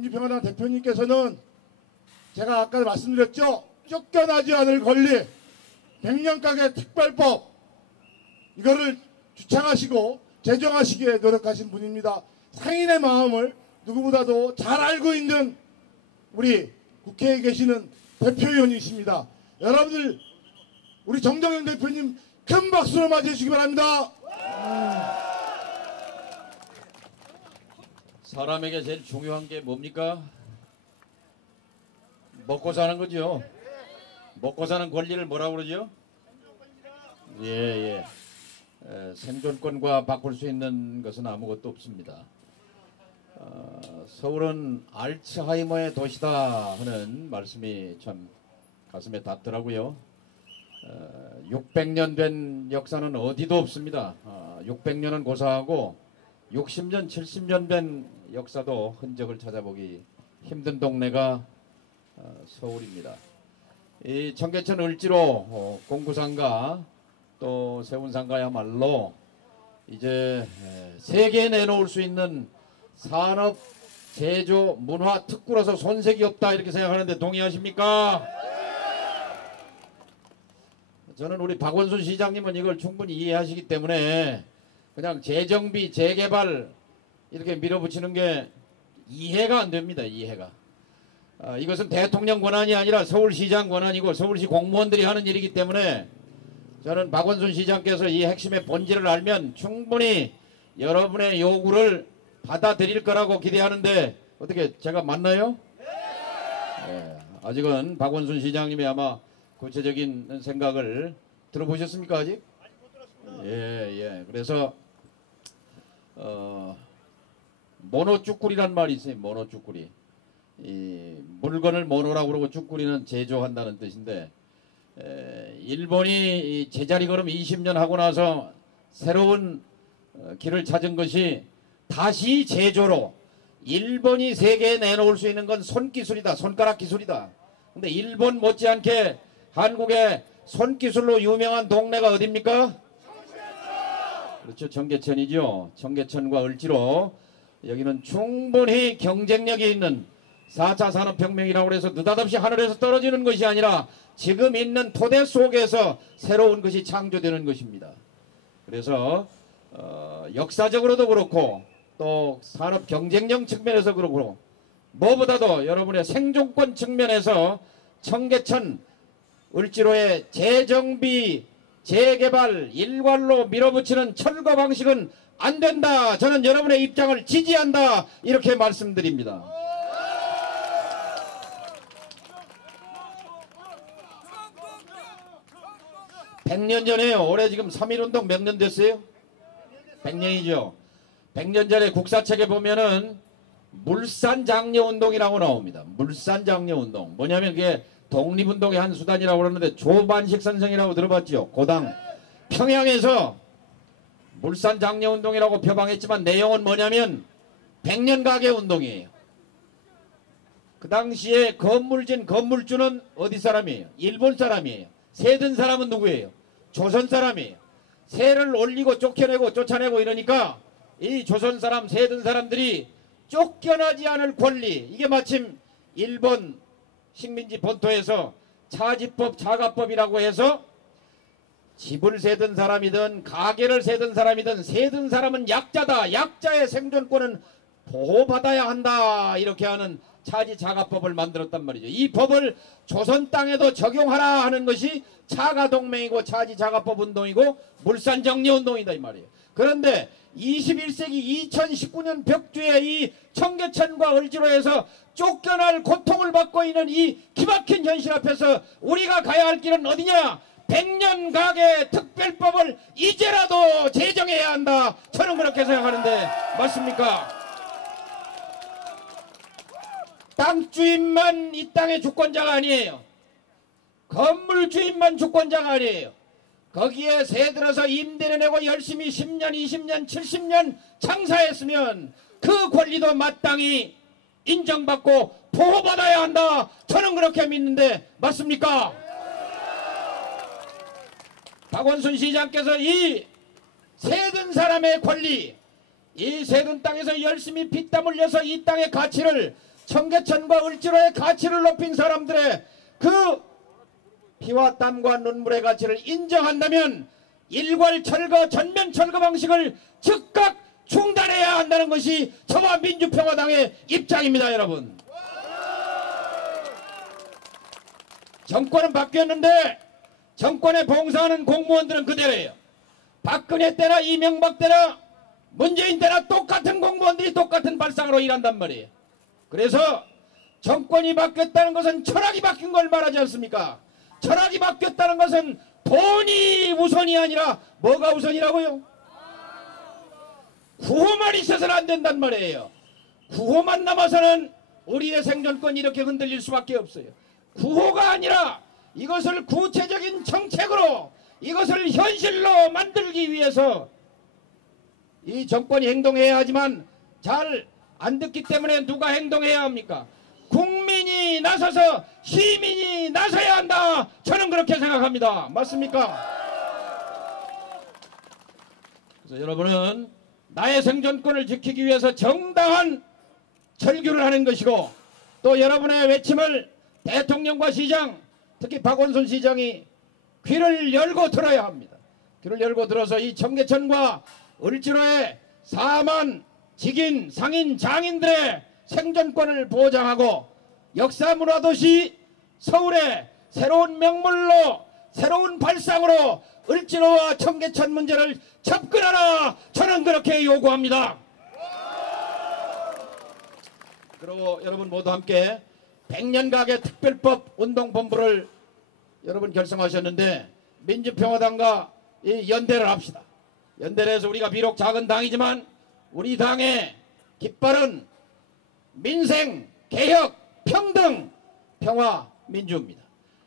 민주평화당 대표님께서는 제가 아까 말씀드렸죠. 쫓겨나지 않을 권리, 100년 가게 특별법 이거를 주창하시고 제정하시기에 노력하신 분입니다. 상인의 마음을 누구보다도 잘 알고 있는 우리 국회에 계시는 대표위원이십니다. 여러분들 우리 정정영 대표님 큰 박수로 맞이해 주시기 바랍니다. 사람에게 제일 중요한 게 뭡니까? 먹고 사는 거죠. 먹고 사는 권리를 뭐라고 그러죠? 예. 생존권과 바꿀 수 있는 것은 아무것도 없습니다. 서울은 알츠하이머의 도시다 하는 말씀이 참 가슴에 닿더라고요. 600년 된 역사는 어디도 없습니다. 600년은 고사하고 60년, 70년 된 역사도 흔적을 찾아보기 힘든 동네가 서울입니다. 이 청계천 을지로 공구상가 또 세운상가야말로 이제 세계에 내놓을 수 있는 산업, 제조, 문화 특구로서 손색이 없다 이렇게 생각하는데 동의하십니까? 저는 우리 박원순 시장님은 이걸 충분히 이해하시기 때문에 그냥 재정비, 재개발 이렇게 밀어붙이는 게 이해가 안 됩니다. 이해가. 이것은 대통령 권한이 아니라 서울시장 권한이고 서울시 공무원들이 하는 일이기 때문에 저는 박원순 시장께서 이 핵심의 본질을 알면 충분히 여러분의 요구를 받아들일 거라고 기대하는데 어떻게 제가 맞나요? 네. 아직은 박원순 시장님이 아마 구체적인 생각을 들어보셨습니까 아직? 예. 그래서 모노쭈꾸리란 말이 있어요. 모노쭈꾸리. 이 물건을 모노라고 그러고 쭈꾸리는 제조한다는 뜻인데 일본이 제자리 걸음 20년 하고 나서 새로운 길을 찾은 것이 다시 제조로 일본이 세계에 내놓을 수 있는 건 손기술이다. 손가락 기술이다. 근데 일본 못지않게 한국의 손기술로 유명한 동네가 어딥니까? 그렇죠. 청계천이죠. 청계천과 을지로 여기는 충분히 경쟁력이 있는 4차 산업혁명이라고 해서 느닷없이 하늘에서 떨어지는 것이 아니라 지금 있는 토대 속에서 새로운 것이 창조되는 것입니다. 그래서 역사적으로도 그렇고 또 산업 경쟁력 측면에서 그렇고 무엇보다도 여러분의 생존권 측면에서 청계천 을지로의 재정비 재개발 일괄로 밀어붙이는 철거 방식은 안 된다. 저는 여러분의 입장을 지지한다. 이렇게 말씀드립니다. (100년) 전에요. 올해 지금 3.1운동 몇 년 됐어요? 100년이죠. 100년 전에 국사책에 보면은 물산장려운동이라고 나옵니다. 물산장려운동. 뭐냐면 그게 독립운동의 한 수단이라고 그러는데 조반식 선생이라고 들어봤죠. 고당. 평양에서 물산장려운동이라고 표방했지만 내용은 뭐냐면 100년 가게 운동이에요. 그 당시에 건물진 건물주는 어디 사람이에요? 일본 사람이에요. 세 든 사람은 누구예요? 조선 사람이에요. 세를 올리고 쫓겨내고 쫓아내고 이러니까 이 조선 사람 세 든 사람들이 쫓겨나지 않을 권리, 이게 마침 일본 식민지 본토에서 차지법 자가법이라고 해서 집을 세든 사람이든 가게를 세든 사람이든 세든 사람은 약자다. 약자의 생존권은 보호받아야 한다. 이렇게 하는 차지자가법을 만들었단 말이죠. 이 법을 조선 땅에도 적용하라 하는 것이 차가동맹이고 차지자가법 운동이고 물산정리운동이다 이 말이에요. 그런데 21세기 2019년 벽주의 이 청계천과 을지로에서 쫓겨날 고통을 받고 있는 이 기막힌 현실 앞에서 우리가 가야 할 길은 어디냐? 100년 가게 특별법을 이제라도 제정해야 한다. 저는 그렇게 생각하는데 맞습니까? 땅 주인만 이 땅의 주권자가 아니에요. 건물 주인만 주권자가 아니에요. 거기에 새들어서 임대를 내고 열심히 10년, 20년, 70년 장사했으면 그 권리도 마땅히 인정받고 보호받아야 한다. 저는 그렇게 믿는데 맞습니까? 박원순 시장께서 이 세든 사람의 권리, 이 세든 땅에서 열심히 피땀 흘려서 이 땅의 가치를 청계천과 을지로의 가치를 높인 사람들의 그 피와 땀과 눈물의 가치를 인정한다면 일괄 철거, 전면 철거 방식을 즉각 중단해야 한다는 것이 저와 민주평화당의 입장입니다. 여러분, 정권은 바뀌었는데 정권에 봉사하는 공무원들은 그대로예요. 박근혜 때나 이명박 때나 문재인 때나 똑같은 공무원들이 똑같은 발상으로 일한단 말이에요. 그래서 정권이 바뀌었다는 것은 철학이 바뀐 걸 말하지 않습니까? 철학이 바뀌었다는 것은 돈이 우선이 아니라 뭐가 우선이라고요? 구호만 있어서는 안 된단 말이에요. 구호만 남아서는 우리의 생존권이 이렇게 흔들릴 수밖에 없어요. 구호가 아니라 이것을 구체적인 정책으로, 이것을 현실로 만들기 위해서 이 정권이 행동해야 하지만 잘 안 듣기 때문에 누가 행동해야 합니까? 국민이 나서서 시민이 나서야 한다. 저는 그렇게 생각합니다. 맞습니까? 그래서 여러분은 나의 생존권을 지키기 위해서 정당한 절규를 하는 것이고, 또 여러분의 외침을 대통령과 시장, 특히 박원순 시장이 귀를 열고 들어야 합니다. 귀를 열고 들어서 이 청계천과 을지로의 4만 직인, 상인, 장인들의 생존권을 보장하고 역사문화도시 서울의 새로운 명물로, 새로운 발상으로 을지로와 청계천 문제를 접근하라. 저는 그렇게 요구합니다. 그리고 여러분 모두 함께 100년가계 특별법 운동본부를 여러분 결성하셨는데, 민주평화당과 이 연대를 합시다. 연대를 해서 우리가 비록 작은 당이지만 우리 당의 깃발은 민생, 개혁, 평등, 평화, 민주입니다.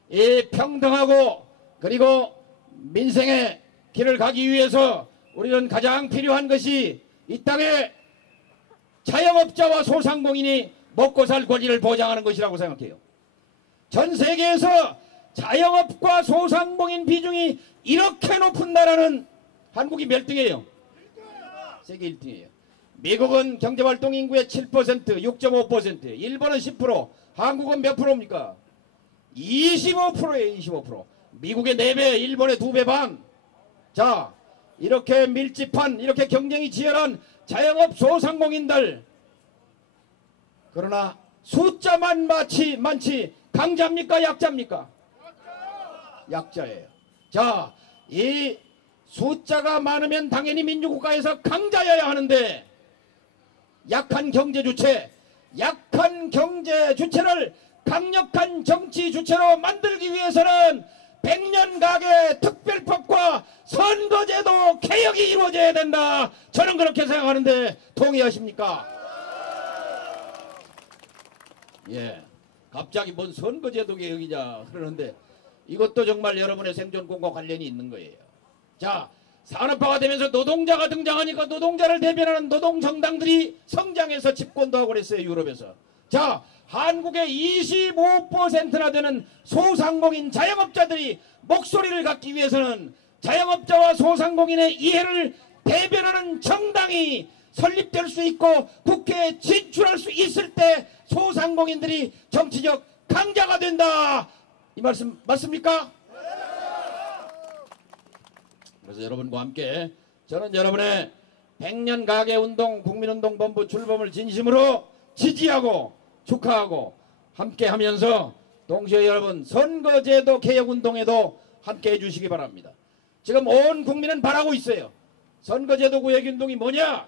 이 평등하고 그리고 민생의 길을 가기 위해서 우리는 가장 필요한 것이 이 땅의 자영업자와 소상공인이 먹고 살 권리를 보장하는 것이라고 생각해요. 전 세계에서 자영업과 소상공인 비중이 이렇게 높은 나라는 한국이 몇 등이에요? 세계 1등이에요. 미국은 경제활동 인구의 7%, 6.5%, 일본은 10%, 한국은 몇 프로입니까? 25%예요. 25%. 미국의 4배, 일본의 2배 반. 자, 이렇게 밀집한, 이렇게 경쟁이 치열한 자영업 소상공인들, 그러나 숫자만 많지 강자입니까? 약자입니까? 약자예요. 자, 이 숫자가 많으면 당연히 민주국가에서 강자여야 하는데, 약한 경제 주체를 강력한 정치 주체로 만들기 위해서는 100년 가계 특별법과 선거제도 개혁이 이루어져야 된다. 저는 그렇게 생각하는데 동의하십니까? 예, 갑자기 뭔 선거제도 개혁이냐 그러는데 이것도 정말 여러분의 생존권과 관련이 있는 거예요. 자, 산업화가 되면서 노동자가 등장하니까 노동자를 대변하는 노동정당들이 성장해서 집권도 하고 그랬어요. 유럽에서. 자, 한국의 25%나 되는 소상공인 자영업자들이 목소리를 갖기 위해서는 자영업자와 소상공인의 이해를 대변하는 정당이 설립될 수 있고 국회에 진출할 수 있을 때 소상공인들이 정치적 강자가 된다. 이 말씀 맞습니까? 그래서 여러분과 함께 저는 여러분의 100년 가계운동 국민운동본부 출범을 진심으로 지지하고 축하하고 함께하면서 동시에 여러분 선거제도 개혁운동에도 함께해 주시기 바랍니다. 지금 온 국민은 바라고 있어요. 선거제도 개혁운동이 뭐냐?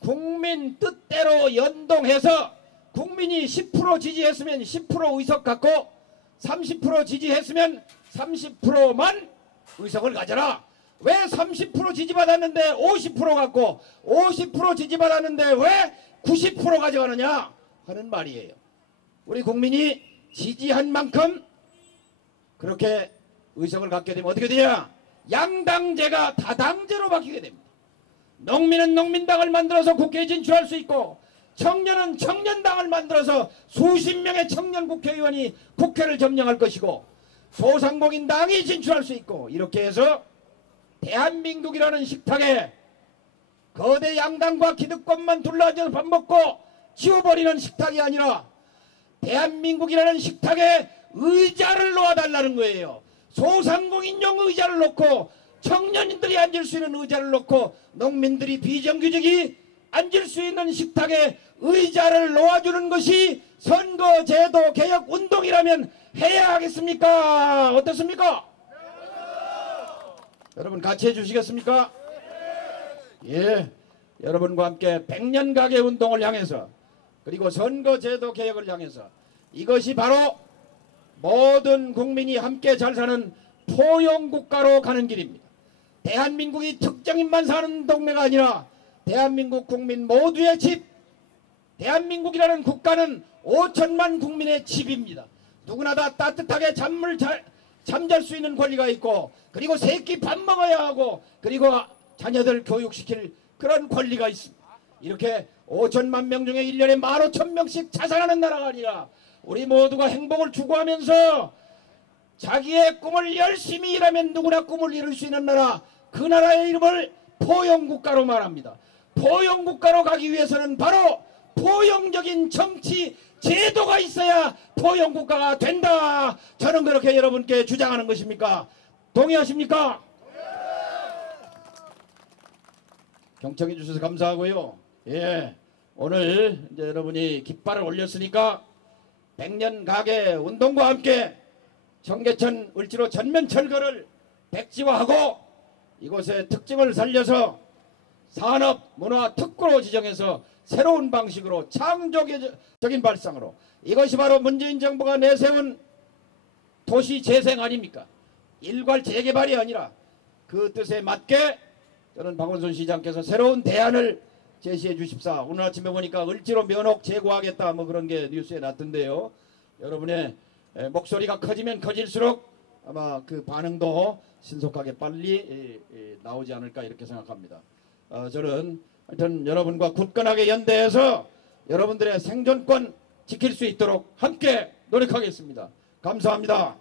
국민 뜻대로 연동해서 국민이 10% 지지했으면 10% 의석 갖고 30% 지지했으면 30%만 의석을 가져라. 왜 30% 지지받았는데 50% 갖고 50% 지지받았는데 왜 90% 가져가느냐 하는 말이에요. 우리 국민이 지지한 만큼 그렇게 의석을 갖게 되면 어떻게 되냐? 양당제가 다당제로 바뀌게 됩니다. 농민은 농민당을 만들어서 국회에 진출할 수 있고 청년은 청년당을 만들어서 수십 명의 청년 국회의원이 국회를 점령할 것이고 소상공인당이 진출할 수 있고 이렇게 해서 대한민국이라는 식탁에 거대 양당과 기득권만 둘러앉아서 밥 먹고 지워버리는 식탁이 아니라 대한민국이라는 식탁에 의자를 놓아달라는 거예요. 소상공인용 의자를 놓고 청년인들이 앉을 수 있는 의자를 놓고 농민들이 비정규직이 앉을 수 있는 식탁에 의자를 놓아주는 것이 선거제도 개혁 운동이라면 해야 하겠습니까? 어떻습니까? 여러분 같이 해주시겠습니까? 예, 여러분과 함께 100년 가계 운동을 향해서 그리고 선거제도 개혁을 향해서 이것이 바로 모든 국민이 함께 잘 사는 포용국가로 가는 길입니다. 대한민국이 특정인만 사는 동네가 아니라 대한민국 국민 모두의 집, 대한민국이라는 국가는 5천만 국민의 집입니다. 누구나 다 따뜻하게 잠잘 수 있는 권리가 있고 그리고 세끼 밥 먹어야 하고 그리고 자녀들 교육시킬 그런 권리가 있습니다. 이렇게 5천만 명 중에 1년에 15,000명씩 자살하는 나라가 아니라 우리 모두가 행복을 추구하면서 자기의 꿈을 열심히 일하면 누구나 꿈을 이룰 수 있는 나라, 그 나라의 이름을 포용국가로 말합니다. 포용국가로 가기 위해서는 바로 포용적인 정치 제도가 있어야 포용국가가 된다. 저는 그렇게 여러분께 주장하는 것입니까? 동의하십니까? 경청해 주셔서 감사하고요. 예, 오늘 이제 여러분이 깃발을 올렸으니까 100년 가계 운동과 함께 청계천 을지로 전면 철거를 백지화하고 이곳의 특징을 살려서 산업, 문화, 특구로 지정해서 새로운 방식으로 창조적인 발상으로 이것이 바로 문재인 정부가 내세운 도시 재생 아닙니까? 일괄 재개발이 아니라 그 뜻에 맞게 저는 박원순 시장께서 새로운 대안을 제시해 주십사. 오늘 아침에 보니까 을지로 면옥 제고하겠다 뭐 그런 게 뉴스에 났던데요. 여러분의 목소리가 커지면 커질수록 아마 그 반응도 신속하게 빨리 나오지 않을까 이렇게 생각합니다. 저는 하여튼 여러분과 굳건하게 연대해서 여러분들의 생존권 지킬 수 있도록 함께 노력하겠습니다. 감사합니다.